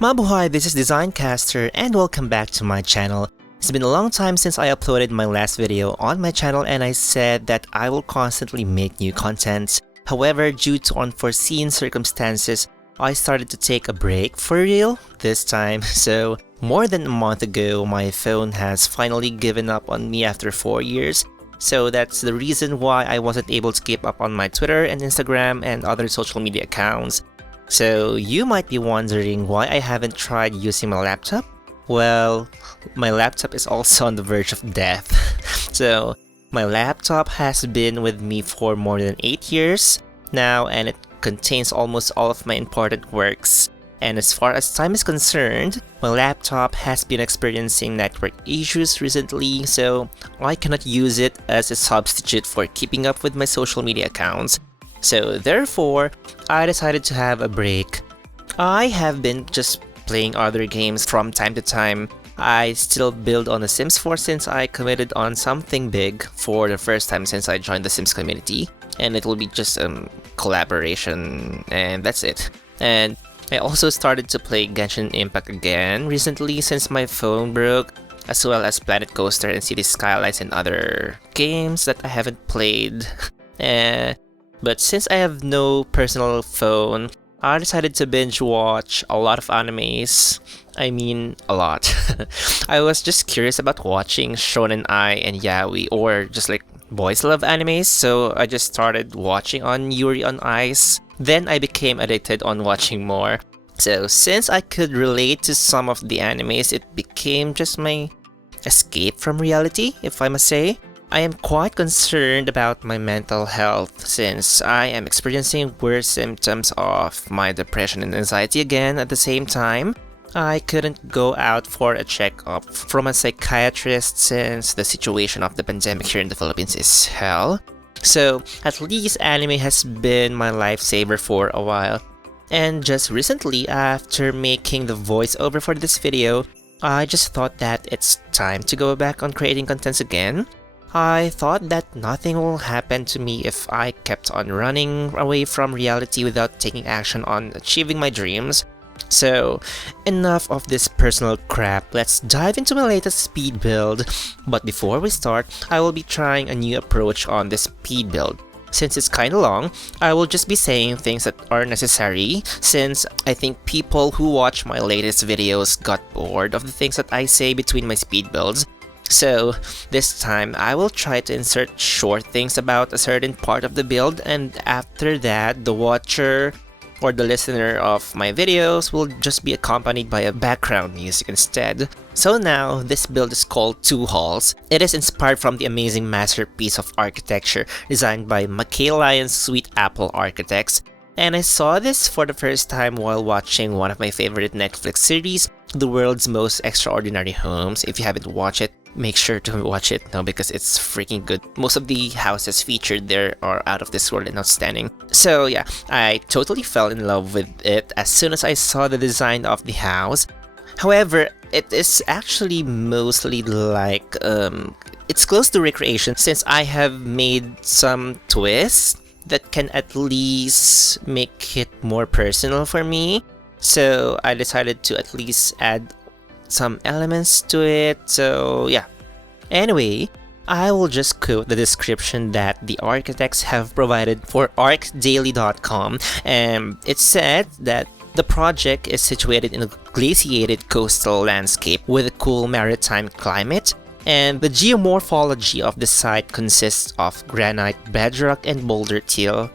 Mabuhay, this is Designcaster and welcome back to my channel. It's been a long time since I uploaded my last video on my channel and I said that I will constantly make new content. However, due to unforeseen circumstances, I started to take a break for real this time. So, more than a month ago, my phone has finally given up on me after 4 years. So that's the reason why I wasn't able to keep up on my Twitter and Instagram and other social media accounts. So you might be wondering why I haven't tried using my laptop? Well, my laptop is also on the verge of death. So my laptop has been with me for more than 8 years now and it contains almost all of my important works. And as far as time is concerned, my laptop has been experiencing network issues recently, so I cannot use it as a substitute for keeping up with my social media accounts. So therefore, I decided to have a break. I have been just playing other games from time to time. I still build on The Sims 4 since I committed on something big for the first time since I joined the Sims community. And it will be just a collaboration and that's it. And I also started to play Genshin Impact again recently since my phone broke, as well as Planet Coaster and City Skylines and other games that I haven't played. But since I have no personal phone, I decided to binge watch a lot of animes. I mean, a lot. I was just curious about watching Shonen Ai and Yaoi, or just like boys love animes, so I just started watching on Yuri on Ice. Then I became addicted on watching more. So since I could relate to some of the animes, it became just my escape from reality, if I must say. I am quite concerned about my mental health since I am experiencing worse symptoms of my depression and anxiety again at the same time. I couldn't go out for a checkup from a psychiatrist since the situation of the pandemic here in the Philippines is hell. So, at least anime has been my lifesaver for a while. And just recently, after making the voiceover for this video, I just thought that it's time to go back on creating contents again. I thought that nothing will happen to me if I kept on running away from reality without taking action on achieving my dreams. So, enough of this personal crap, let's dive into my latest speed build. But before we start, I will be trying a new approach on this speed build. Since it's kinda long, I will just be saying things that are necessary, since I think people who watch my latest videos got bored of the things that I say between my speed builds. So, this time, I will try to insert short things about a certain part of the build, and after that, the watcher or the listener of my videos will just be accompanied by a background music instead. So now, this build is called HULLS. It is inspired from the amazing masterpiece of architecture designed by Mackay-Lyons Sweetapple Architects. And I saw this for the first time while watching one of my favorite Netflix series, The World's Most Extraordinary Homes. If you haven't watched it, make sure to watch it now because it's freaking good. Most of the houses featured there are out of this world and outstanding. So yeah, I totally fell in love with it as soon as I saw the design of the house. However, it is actually mostly like, it's close to recreation since I have made some twists that can at least make it more personal for me. So I decided to at least add some elements to it, so yeah. Anyway, I will just quote the description that the architects have provided for arcdaily.com, and it said that the project is situated in a glaciated coastal landscape with a cool maritime climate, and the geomorphology of the site consists of granite, bedrock, and boulder till,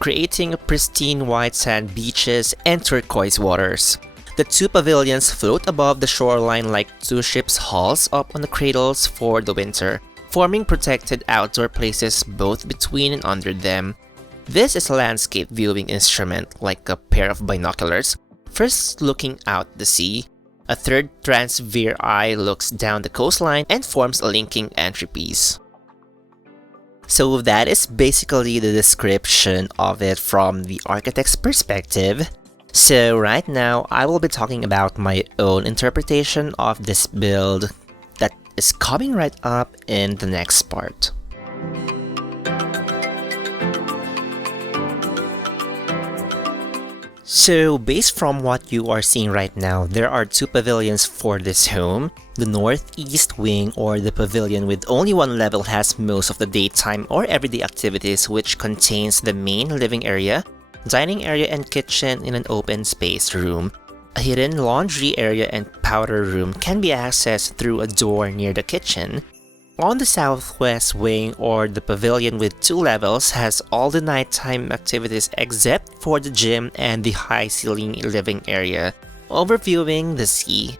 creating pristine white sand beaches and turquoise waters. The two pavilions float above the shoreline like two ships' hulls up on the cradles for the winter, forming protected outdoor places both between and under them. This is a landscape viewing instrument like a pair of binoculars, first looking out the sea. A third transverse eye looks down the coastline and forms a linking entry piece. So that is basically the description of it from the architect's perspective. So right now, I will be talking about my own interpretation of this build that is coming right up in the next part. So based from what you are seeing right now, there are two pavilions for this home. The northeast wing, or the pavilion with only one level, has most of the daytime or everyday activities, which contains the main living area, dining area and kitchen in an open space room. A hidden laundry area and powder room can be accessed through a door near the kitchen. On the southwest wing, or the pavilion with two levels, has all the nighttime activities except for the gym and the high-ceiling living area, overviewing the sea.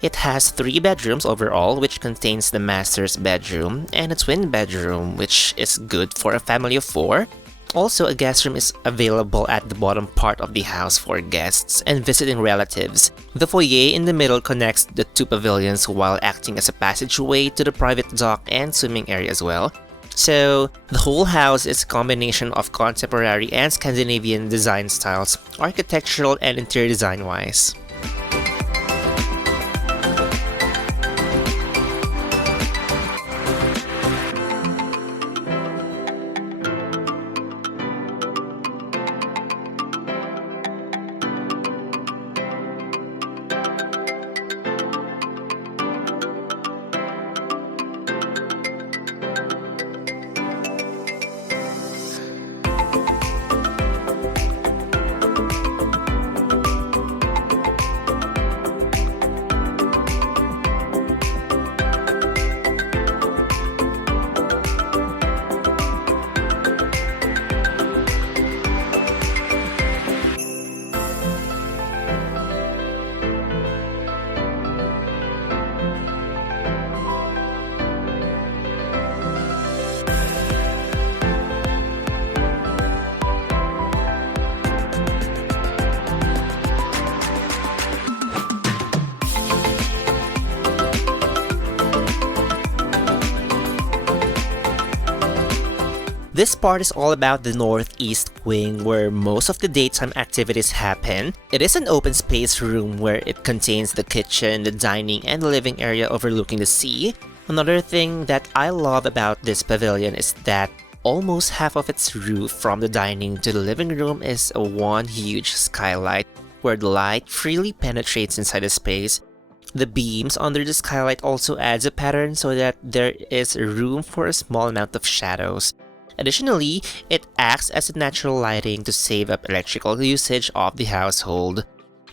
It has 3 bedrooms overall, which contains the master's bedroom and a twin bedroom, which is good for a family of 4. Also, a guest room is available at the bottom part of the house for guests and visiting relatives. The foyer in the middle connects the two pavilions while acting as a passageway to the private dock and swimming area as well. So, the whole house is a combination of contemporary and Scandinavian design styles, architectural and interior design-wise. This part is all about the northeast wing, where most of the daytime activities happen. It is an open space room where it contains the kitchen, the dining, and the living area overlooking the sea. Another thing that I love about this pavilion is that almost half of its roof, from the dining to the living room, is one huge skylight where the light freely penetrates inside the space. The beams under the skylight also adds a pattern so that there is room for a small amount of shadows. Additionally, it acts as a natural lighting to save up electrical usage of the household.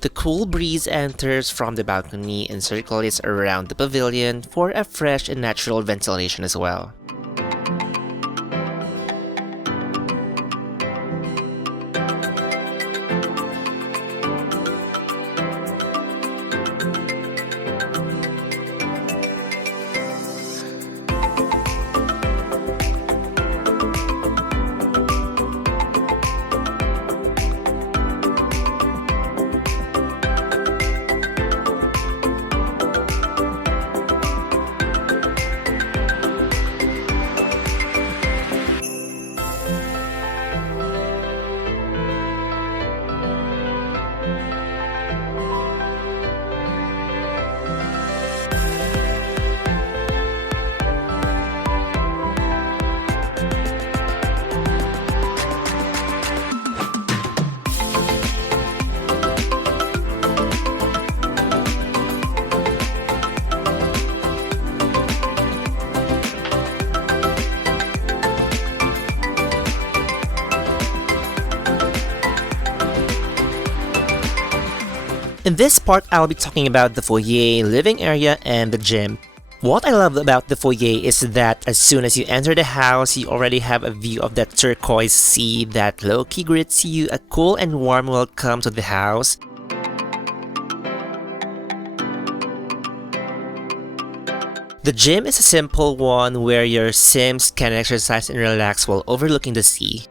The cool breeze enters from the balcony and circulates around the pavilion for a fresh and natural ventilation as well. In this part, I'll be talking about the foyer, living area, and the gym. What I love about the foyer is that as soon as you enter the house, you already have a view of that turquoise sea that low-key greets you a cool and warm welcome to the house. The gym is a simple one where your Sims can exercise and relax while overlooking the sea.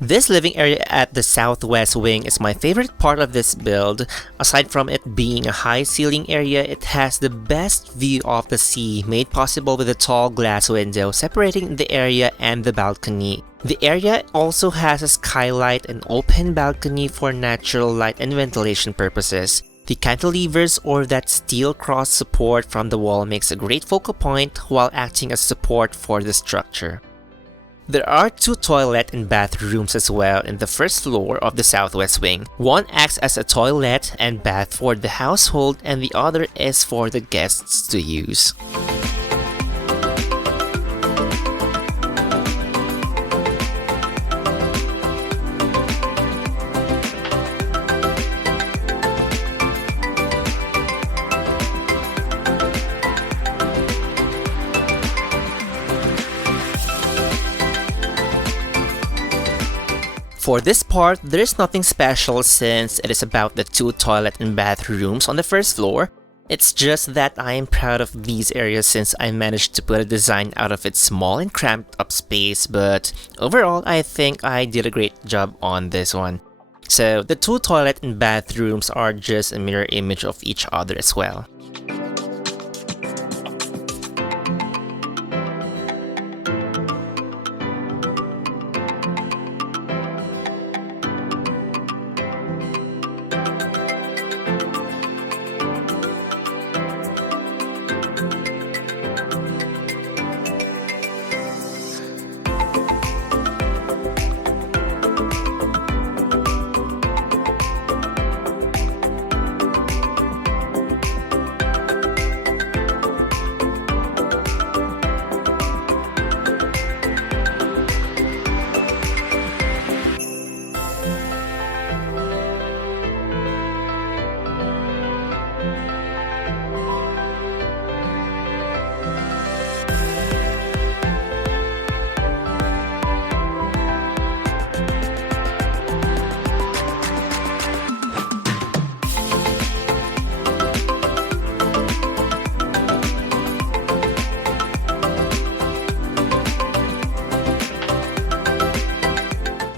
This living area at the southwest wing is my favorite part of this build. Aside from it being a high ceiling area, it has the best view of the sea, made possible with a tall glass window separating the area and the balcony. The area also has a skylight and open balcony for natural light and ventilation purposes. The cantilevers, or that steel cross support from the wall, makes a great focal point while acting as support for the structure. There are 2 toilet and bathrooms as well in the first floor of the southwest wing. One acts as a toilet and bath for the household and the other is for the guests to use. For this part, there is nothing special since it is about the 2 toilet and bathrooms on the first floor. It's just that I am proud of these areas since I managed to put a design out of its small and cramped up space, but overall I think I did a great job on this one. So the 2 toilet and bathrooms are just a mirror image of each other as well.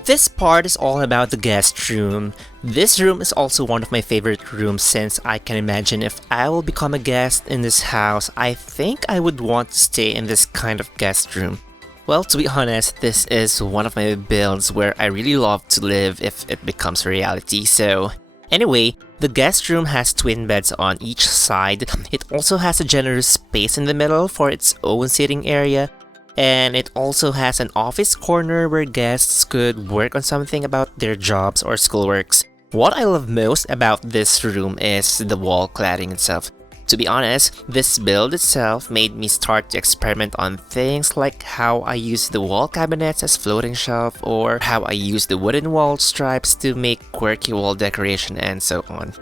This part is all about the guest room. This room is also one of my favorite rooms since I can imagine if I will become a guest in this house, I think I would want to stay in this kind of guest room. Well, to be honest, this is one of my builds where I really love to live if it becomes a reality. So anyway, the guest room has twin beds on each side. It also has a generous space in the middle for its own sitting area. And it also has an office corner where guests could work on something about their jobs or schoolworks. What I love most about this room is the wall cladding itself. To be honest, this build itself made me start to experiment on things like how I use the wall cabinets as floating shelf or how I use the wooden wall stripes to make quirky wall decoration and so on.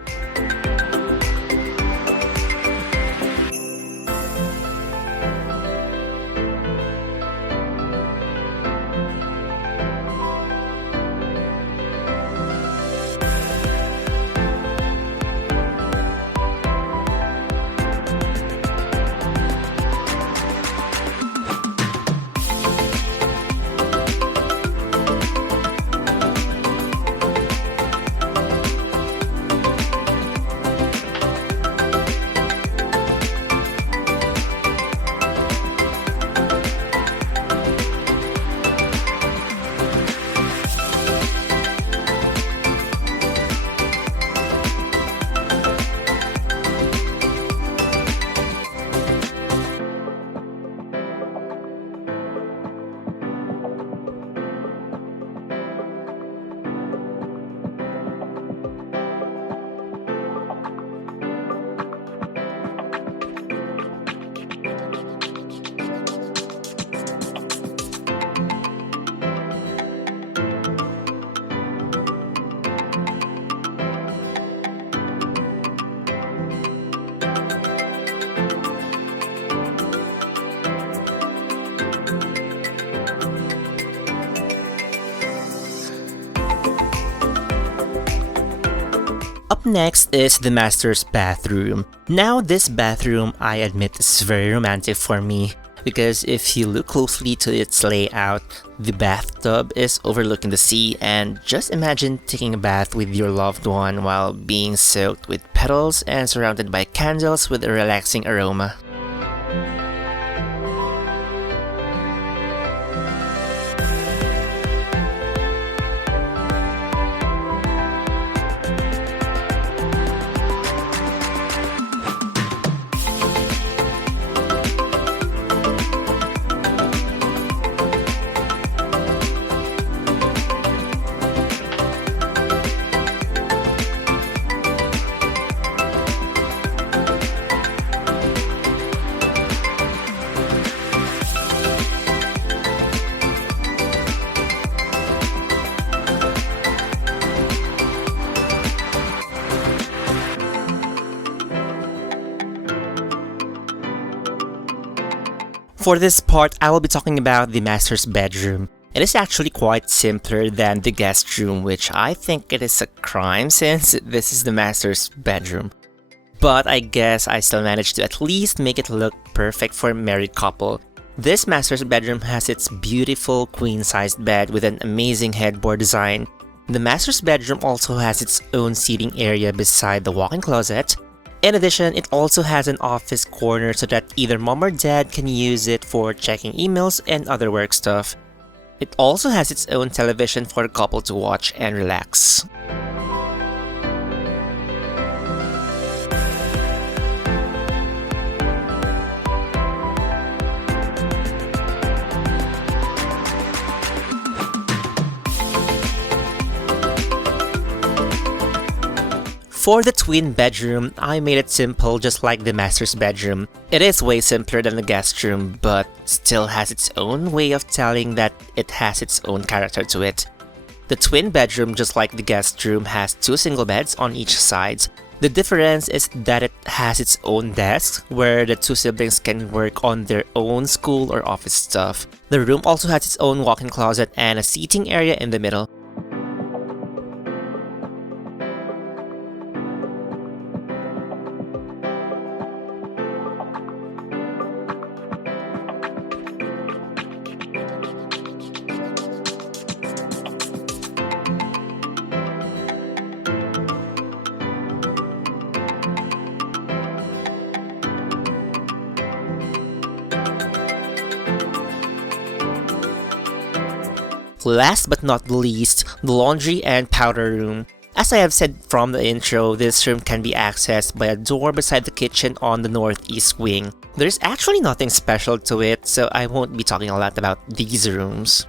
Up next is the master's bathroom. Now this bathroom, I admit, is very romantic for me because if you look closely to its layout, the bathtub is overlooking the sea, and just imagine taking a bath with your loved one while being soaked with petals and surrounded by candles with a relaxing aroma. For this part, I will be talking about the master's bedroom. It is actually quite simpler than the guest room, which I think it is a crime since this is the master's bedroom. But I guess I still managed to at least make it look perfect for a married couple. This master's bedroom has its beautiful queen-sized bed with an amazing headboard design. The master's bedroom also has its own seating area beside the walk-in closet. In addition, it also has an office corner so that either mom or dad can use it for checking emails and other work stuff. It also has its own television for the couple to watch and relax. For the twin bedroom, I made it simple just like the master's bedroom. It is way simpler than the guest room, but still has its own way of telling that it has its own character to it. The twin bedroom, just like the guest room, has two single beds on each side. The difference is that it has its own desk, where the two siblings can work on their own school or office stuff. The room also has its own walk-in closet and a seating area in the middle. Last but not least, the laundry and powder room. As I have said from the intro, this room can be accessed by a door beside the kitchen on the northeast wing. There's actually nothing special to it, so I won't be talking a lot about these rooms.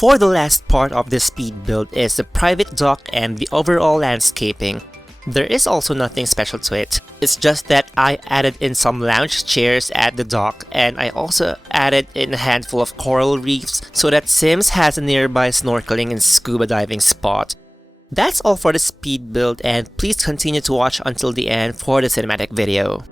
For the last part of the speed build is the private dock and the overall landscaping. There is also nothing special to it. It's just that I added in some lounge chairs at the dock, and I also added in a handful of coral reefs so that Sims has a nearby snorkeling and scuba diving spot. That's all for the speed build, and please continue to watch until the end for the cinematic video.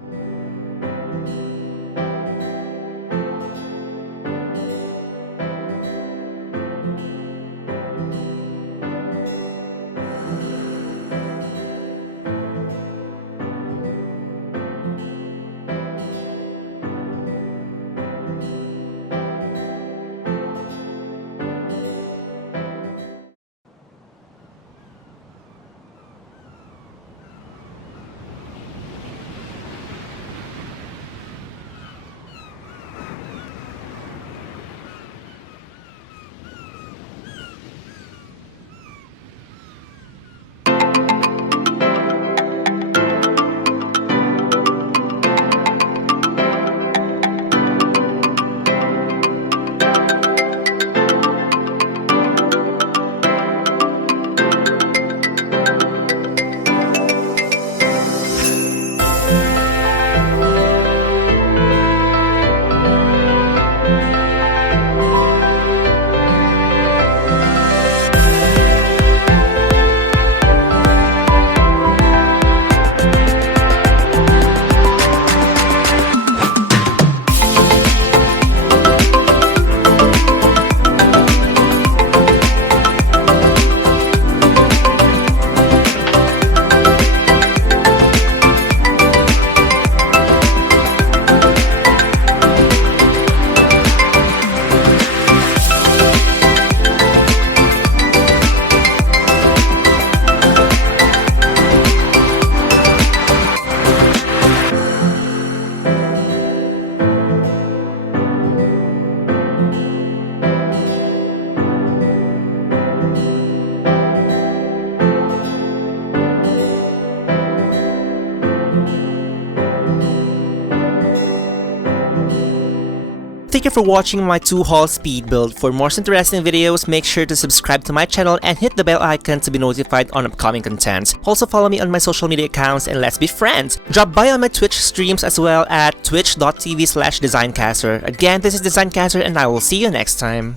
for watching my 2-hull speed build. For more interesting videos, make sure to subscribe to my channel and hit the bell icon to be notified on upcoming content. Also follow me on my social media accounts and let's be friends. Drop by on my Twitch streams as well at twitch.tv/designcaster. Again, this is Designcaster and I will see you next time.